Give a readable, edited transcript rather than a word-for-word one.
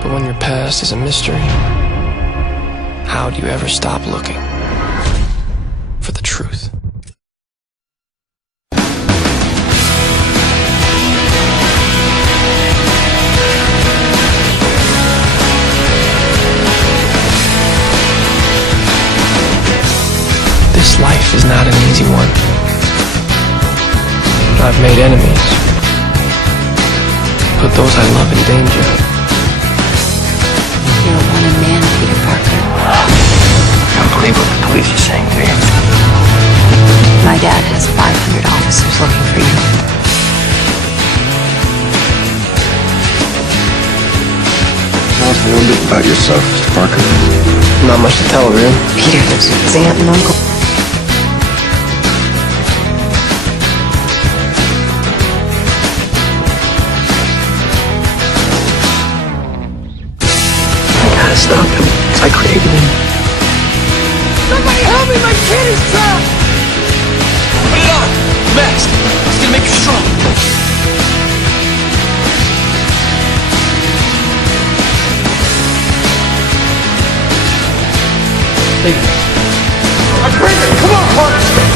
But when your past is a mystery, how do you ever stop looking for the truth? This life is not an easy one. I've made enemies, put those I love in danger. You're a wanted man, Peter Parker. I don't believe what the police are saying to you. My dad has 500 officers looking for you. Tell us a little bit about yourself, Mr. Parker. Not much to tell, really. Peter lives with his aunt and uncle. I gotta stop him, 'cause I created him. Somebody help me! My kid is trapped! Put it on! Mask! It's gonna make you strong. Hey. I'm pregnant! Come on, Parker!